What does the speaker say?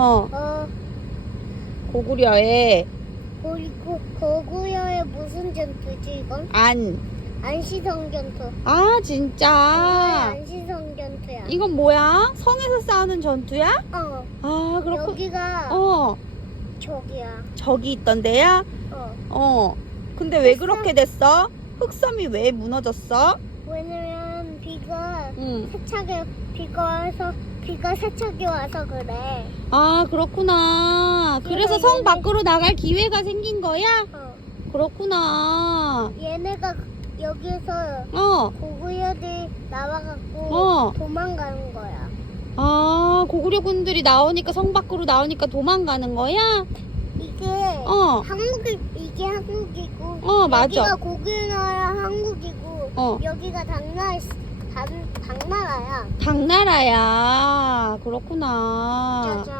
어, 어 고구려의 그리고 거구여의 무슨 전투지 이건? 안. 안시성 전투. 아, 네, 진짜. 안시성 전투야. 이건 뭐야? 성에서 싸우는 전투야? 어 아, 그렇고. 여기가 어, 저기야. 저기 있던 데야? 어 어. 근데 왜 그렇게 됐어? 흑섬이 왜 무너졌어? 왜냐면 비가 응. 세차게 비가 와서 비가 세차게 와서 그래. 아, 그렇구나. 그래서 성 얘네- 밖으로 나갈 기회가 생긴 거야? 어 그렇구나. 얘네가 여기서 어. 고구여들이 나와갖고 어. 도망가는 거야. 아, 고구려군들이 나오니까 성 밖으로 나오니까 도망가는 거야? 이게 어. 한국이 이게 한국이고 어, 맞아. 여기가 고구려나라 한국이고 어. 여기가 당나라 당, 당나라야. 당나라야. 그렇구나. 짜잔.